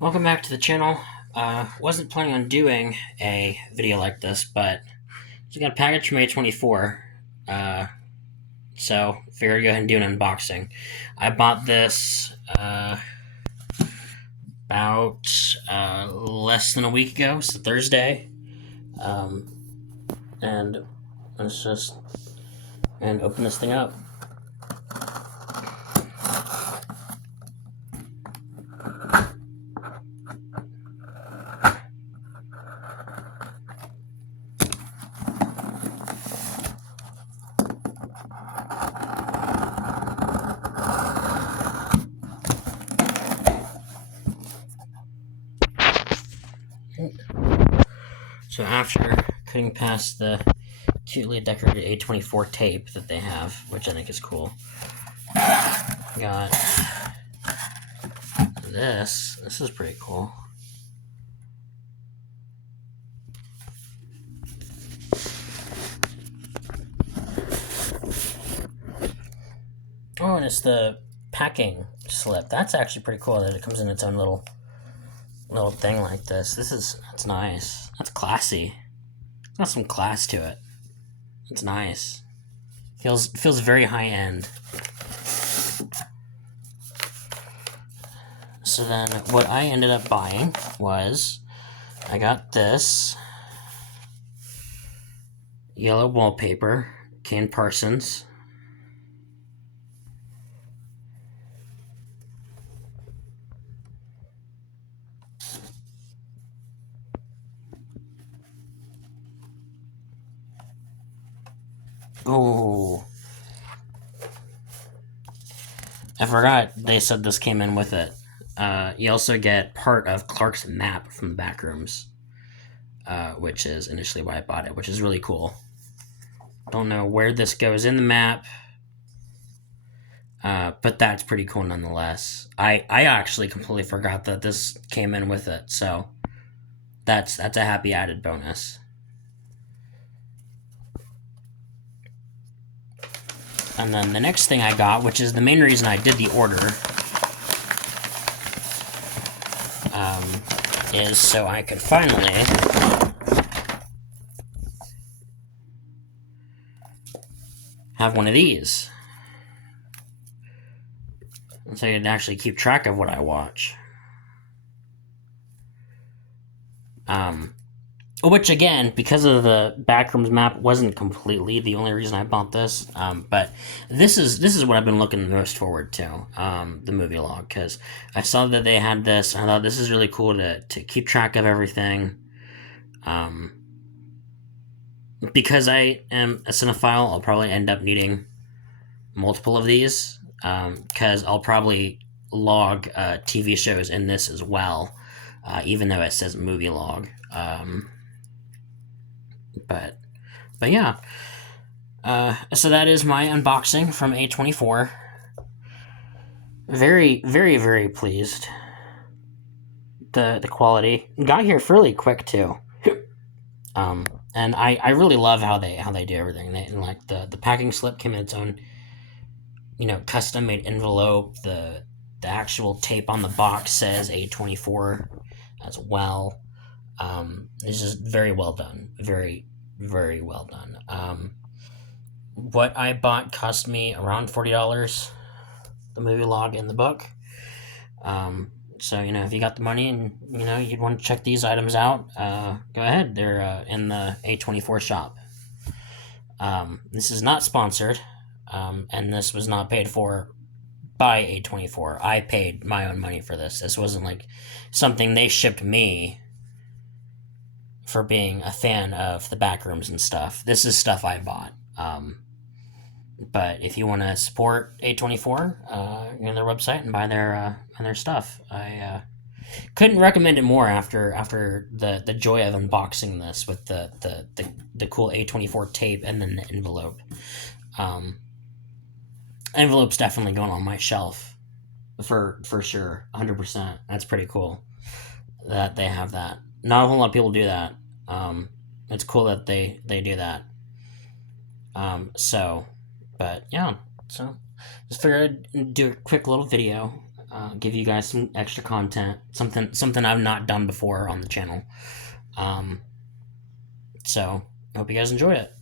Welcome back to the channel. Wasn't planning on doing a video like this, but we got a package from A24, so figured I'd go ahead and do an unboxing. I bought this about less than a week ago, so Thursday, um, and let's just open this thing up. So after cutting past the cutely decorated A24 tape that they have, which I think is cool, got this. This is pretty cool. Oh, and it's the packing slip. That's actually pretty cool that it comes in its own little thing like this. That's nice. That's classy. It's got some class to it. It's nice. Feels very high end. So then what I ended up buying was I got this yellow wallpaper, Kane Parsons. Oh, I forgot they said this came in with it. You also get part of Clark's map from the Backrooms, which is initially why I bought it, which is really cool. Don't know where this goes in the map, but that's pretty cool nonetheless. I actually completely forgot that this came in with it, so that's a happy added bonus. And then the next thing I got, which is the main reason I did the order, is so I could finally have one of these. So I can actually keep track of what I watch. Which again, because of the Backrooms map, wasn't completely the only reason I bought this. But this is what I've been looking most forward to, the movie log, because I saw that they had this. I thought this is really cool to keep track of everything. Because I am a cinephile, I'll probably end up needing multiple of these, because I'll probably log TV shows in this as well, even though it says movie log. But yeah. So that is my unboxing from A24. Very, very, very pleased. The quality got here fairly quick too. And I really love how they do everything. Like the packing slip came in its own, custom made envelope. The actual tape on the box says A24 as well. It's just very well done. Very, very well done. What I bought cost me around $40, the movie log and the book. So, if you got the money and, you'd want to check these items out, go ahead. They're in the A24 shop. This is not sponsored, and this was not paid for by A24. I paid my own money for this. This wasn't like something they shipped me for being a fan of the Backrooms and stuff. This is stuff I bought. But if you want to support A24, go to their website and buy their stuff. I couldn't recommend it more after the joy of unboxing this with the cool A24 tape and then the envelope. Envelope's definitely going on my shelf for sure, 100%. That's pretty cool that they have that. Not a whole lot of people do that. It's cool that they do that. But yeah, so just figured I'd do a quick little video give you guys some extra content, something I've not done before on the channel. Um, so I hope you guys enjoy it.